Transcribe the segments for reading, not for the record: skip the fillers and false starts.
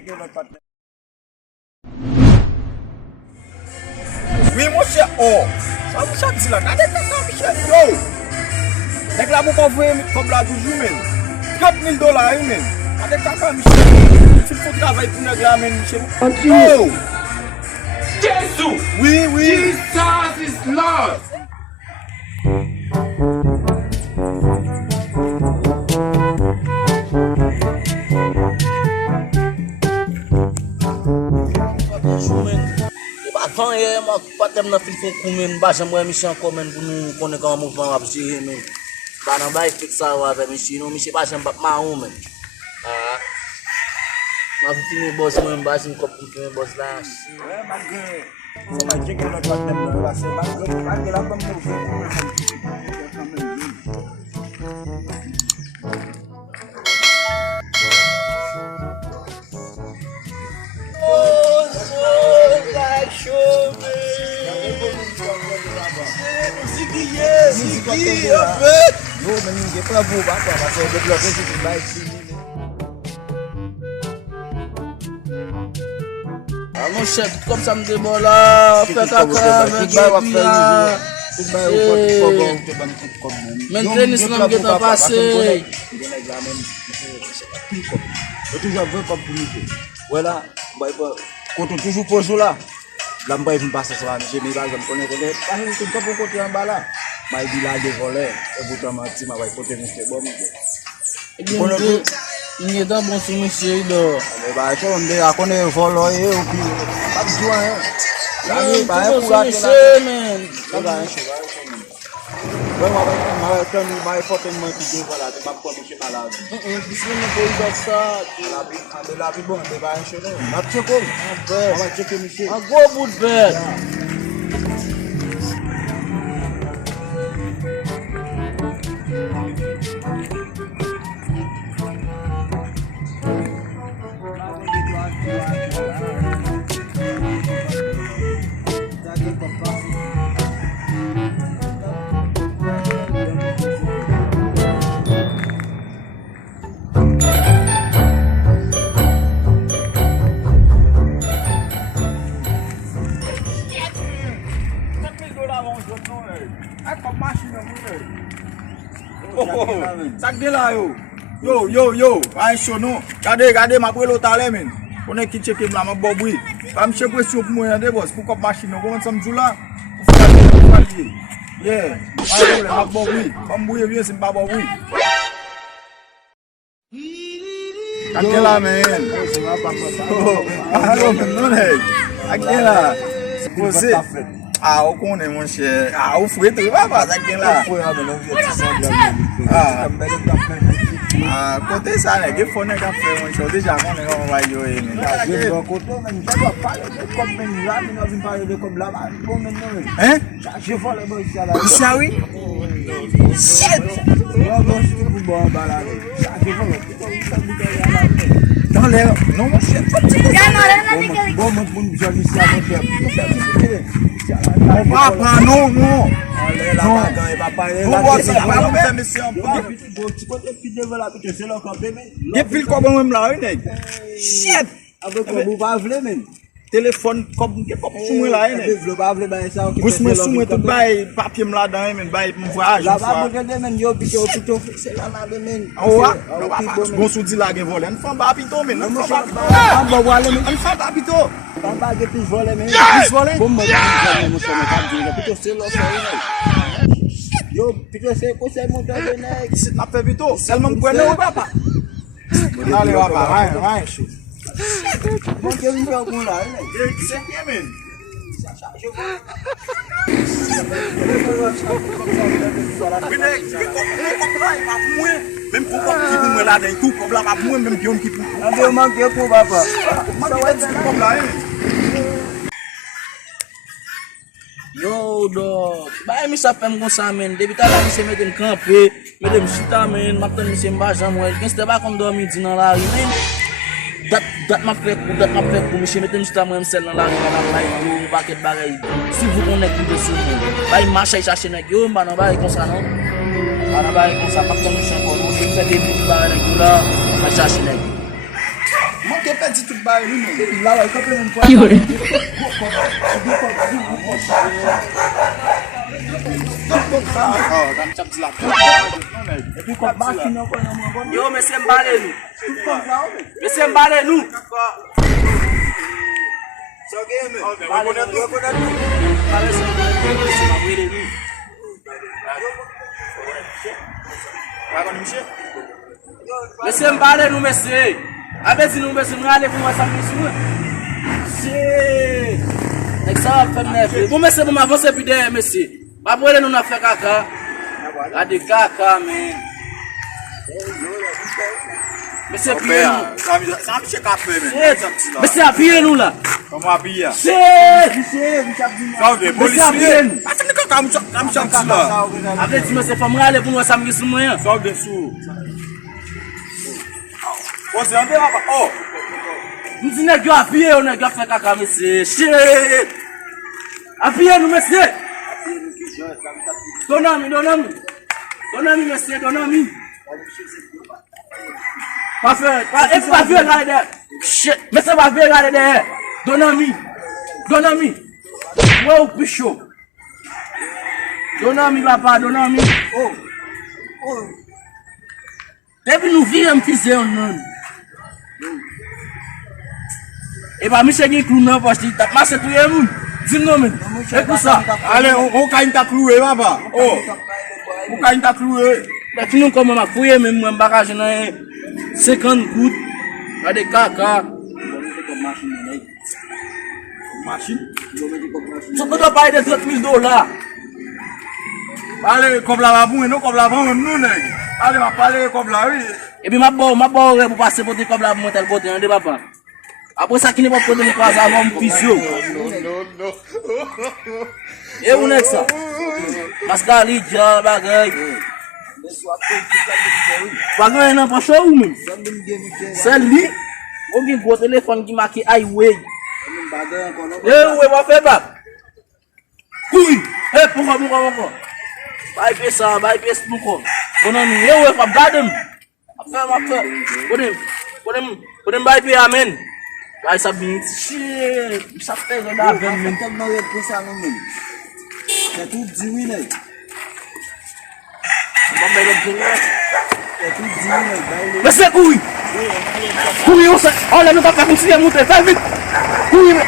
checker notre partenaire. Oui, monsieur. Oh, ça vous chante là. Regardez ça, Michel. Yo. Dès que la vous envoyez comme là toujours même. $30,000 même. Regardez ça, Michel. Tu faut travailler pour nous là, Michel. Yo. Jesus! Oui, oui. Jesus is Lord! Avant hier, moi, pas tellement fil pour combien bas, j'aimerais mission commun pour nous connaître comment mouvement va gérer mais bah non bah fixe ça avec monsieur non monsieur pas j'aime pas marron mais ah m'a fini boss moi bah c'est comme pour boss là Ouais, malgré. Ça va checker notre partenaire. Là, c'est malgré la comme Yo, men ninguém pra boba, para ser desbloqueado de baixo. ah mon chef comme ça me démole là fait caca maintenant islam qui t'a passé Je toujours veux comme communauté. Voilà, quand on toujours pose là, là je vais passer ça, j'ai mis là, je me connais pas, je ne sais pas côté en bas là. Mais il a des volets, et vous t'en menti, ma vais côté monsieur bon. il est dans bon monsieur il dort Mais bah ça on est à connaître voler et puis pas besoin hein. Là bah pour la man ouais moi quand moi faut que moi qui voilà, c'est pas pour monsieur malade. La vie bon, on va enchaîner. On va checker. On va checker monsieur. un gros bout de bête Ça que là yo, pas chaud non. Regardez ma pour l'autre là men. On est qui checker là ma bobouille. Pas me chercher pression pour moi des boss pour comme machine comment ça me joue là. Yeah. Allez ma bobouille. Comme bouille bien c'est pas bobouille. Regardez là men. Allô men non hey. Regardez là. Posé. Ah, on connaît mon cher. Ah, on fouette pas ça que là. Ah, côté ça, les faut ne pas faire mon chose déjà on va y aller. Je dois côté même ça doit parler comme même là, mais on va parler comme là, bon maintenant. Hein? Je vois le boy ça là. Ça oui. Shit. Bon balade. Je vois Dans l'air. Non mon cher. bon mon joli ça On va pas non. Non. Il va parler On va ça pas faire monsieur en bas. Tu peux te devant la petite c'est là quand même. Depuis comment même là nèg. Shit. Avec vous pas vle même. Téléphone comme sous moi là nèg. Vous pas vle ben ça. Vous me sous moi tout bail papier là dedans men bail me voyage. Là bas regarder men yo plutôt c'est là là men. Oh wa. Bon sou di la gen voler. On fait pas pito men. On fait Ah bon voilà men. on fait pas pito. Pas de plus voler men. Plus voler. Bon moi mon cher pas plutôt c'est là ça. Yo plutôt c'est quoi c'est mon gars nèg. C'est n'a fait pito. Seulement me connaît ou papa. Allez papa, ouais. Bon que vous faire con là nèg. C'est bien men. Même pour qui pour moi là dans tout comme là pas moi même pion qui pour. On veut manquer pour papa. Ça va être comme là. yo dog bah mi ça fait comme ça men depuis ta là monsieur mettre camper mettre chita men maintenant monsieur m'bajam moi c'était pas comme dormir dit dans la rue men dat m'a fait pour monsieur mettre chita moi seul dans la rue là yo paquet bagaille si vous connaissez plus de sous bah il marche chercher nèg yo bah non bah comme ça non bah bah comme ça pas comme monsieur encore on fait des petits bagaille là va chercher nèg Moi Ok, petit tout bas, lui, mais. Là, il peut même pas. Et puis, comme machine, on connaît moins. Yo, monsieur Mbale nou. Monsieur Mbale nou. Monsieur Mbale nou, monsieur. Abe di nou, monsieur, mwen ale pou mwen samdi sou. Monsieur. Nek sa wap fèm nefè. Bon, monsieur, pou mwen avanse pi deyè, monsieur. Pa pou ele nou na fè kaka. Ade kaka, men. Monsieur, piye nou. Ça me chèque à faire, mais. Monsieur, appuye nou la. Comment habiller? Monsieur. Ça veut Monsieur, appuye nou. Attends, quand je suis là. Abe di, monsieur, fèm mwen ale pou mwen samdi sou mwen. Ça veut sous. Oh, c'est un peu avant. Oh. Mwen di nèk yo appuye ou nèk yo fè kaka, monsieur. Shit. Appuye nou, monsieur. Donami, monsieur, donami. Pa fè, pa fè gade de. Shit, monsieur pa fè gade de. Donami. Wow, picho. Donami, papa, donami. Oh. Depi nou vire mfize yon nan. E pa mi chegi klou nan posti, tap mase touye moun. Zin nou men, e pou sa. Allez, on gagne ta cloué, papa. Oh. On gagne ta cloué. Dek nou koman ma fouye men mwen bagaj nan 50 gout. Gade kaka. Machine? So koto paye de $30,000. Allez, comme la babou, non, comme la babou, nous, nèg. Allez, ma parler comme la, oui. E pi ma bo re pou pase pote kob la pou mwen tel pote, an de papa. Apre sa ki ne pa pote mwen kwa sa avon mpisyo. E ou nek sa? Maska li dja bagay. Bagay nan pa show ou men? Sel li? Ou gen gwo telefon ki maki highway. E ou e wap e bak? Kouy! E pou kon. Baype sa, baype spouko. Konan mi, e ou e fap gadem. Afè. Konem baype amen. Bay sa binit. Shit. Misa fè zon da ven men. Comme nous, il ça nous même. C'est tout dit oui, là. C'est tout dit oui, Mè se kouy. Kouy ou se. On lè nou ta fè koun siye moutè. Fè vit. Kouy mè.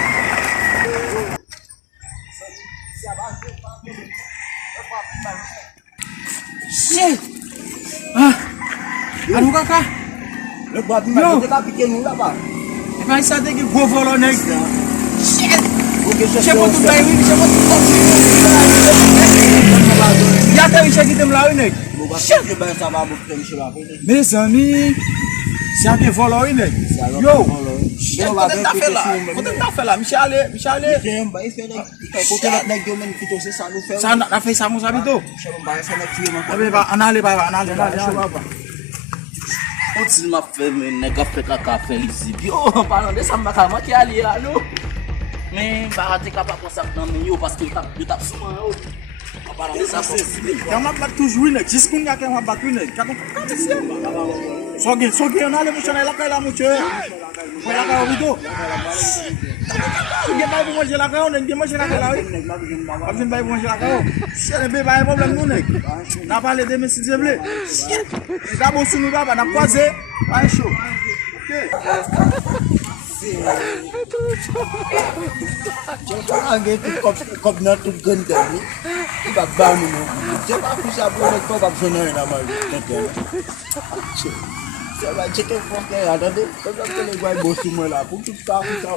Shit. Anou kaka? Le bois du mal, c'est piqué nous là-bas. E pa isa te ki gwo volo nèg. C'est Chepo tout bay, chepo tout. Ya te riche ki tem la ou nèg. Je ben ça va beaucoup monsieur là. Mes amis, si a gen volo ou nèg. Yo. Kote ta fè la, Michel ale. J'aime pas faire des côté là nèg yo men plutôt c'est ça nous faire. Sa na fè sa mou sabito. J'aime pas faire des films. Ebe ba anale ba anale. O ti ma fè men, nèg a fè kaka fè lizib. Yo, panan de sa mbaka maki ali ya nou. Men, baka te kapa konsak nan men yo, paske yo tap souman yo. Panan de sa posibè. Kan ma bat toujou nèg, jiskoun ga ken ma bat nèg. Kan te siye. Soge anale mou chanay la kay la mou chè. Mwen la kay obito. Gen bay pou manje la kay nèg, gen manje la kay la oui. Abjen bay pou manje la kay. Chè be bay problème nou nèg. Na parler de mes si blé. E ga bon sou nou baba na croiser, ay chaud. Comme notre gun de lui, il va battre nous. C'est pas pour ça pour les pas besoin de la main. Ça va checker pour que attendez, comme ça les gars bossent moi là pour tout ça là.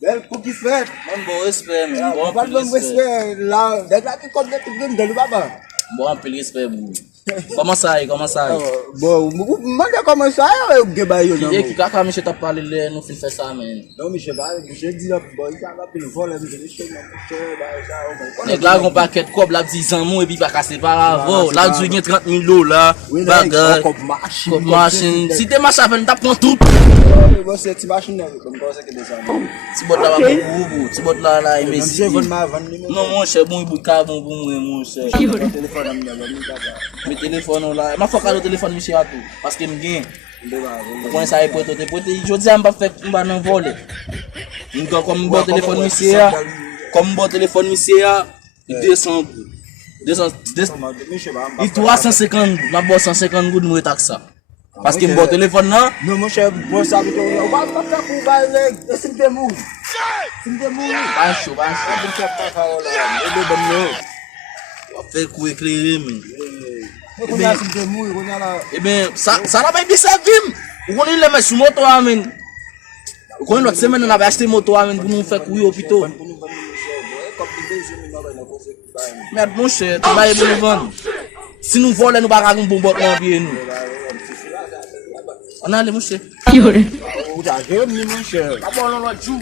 Belle pour qui fait. Mwen bon respect men, On va le respect là, dès là qui comme notre gun de lui baba. Bon ampil respect bou. Koman sa yi? Bon, demande comment ça est ba yo Ki ki kaka mi tap pale le nou fin fè sa men. Non, monsieur ba, je dis là boy, ça va plus voler de chez moi, ça. Nèg la gon paket kob la 10 ans moun e pi pa kase par avon. La djou gen $30,000 la. Bagay. Comme machine. Kob machine. Si te mach aven tap pran tout. Você te baixa não, como você que desenha. Ti bot la ba pou, ti bot la eme Monsieur si. von Mavan ni Non mon cher, bon ibu ka bon pou mwen mon cher. téléphone am na ni papa. Me telefon la, ma fok alo telefon mi si atou. Paske m gen. Kon sa e pote, jodi an ba fek m ba nan vole. M kon kom m bo telefon mi si ya, kom m bo telefon mi si ya, 200 I 350 la bo 150 goud mwen tak sa. Paske m bo telefon nan, Non mon cher, bon ça que tu va pas pour bailler, c'est des mou. C'est des mou. ban chou. Bon ça pas là. Et de bon Fè kou eklere men. on a c'est des mou, on a la E ben, sa la bay bisevim. Ou konen le men sou moto a men. Ou konen lot semen nan ave achete moto a men pou nou fè kou yo pito. Merde mon chè, te baye bon nou van. Si nou vole nou baka goun bon bot nan biye nou. An ale mon chè. ou da jeune ni mon cher. A bon lon lot jou.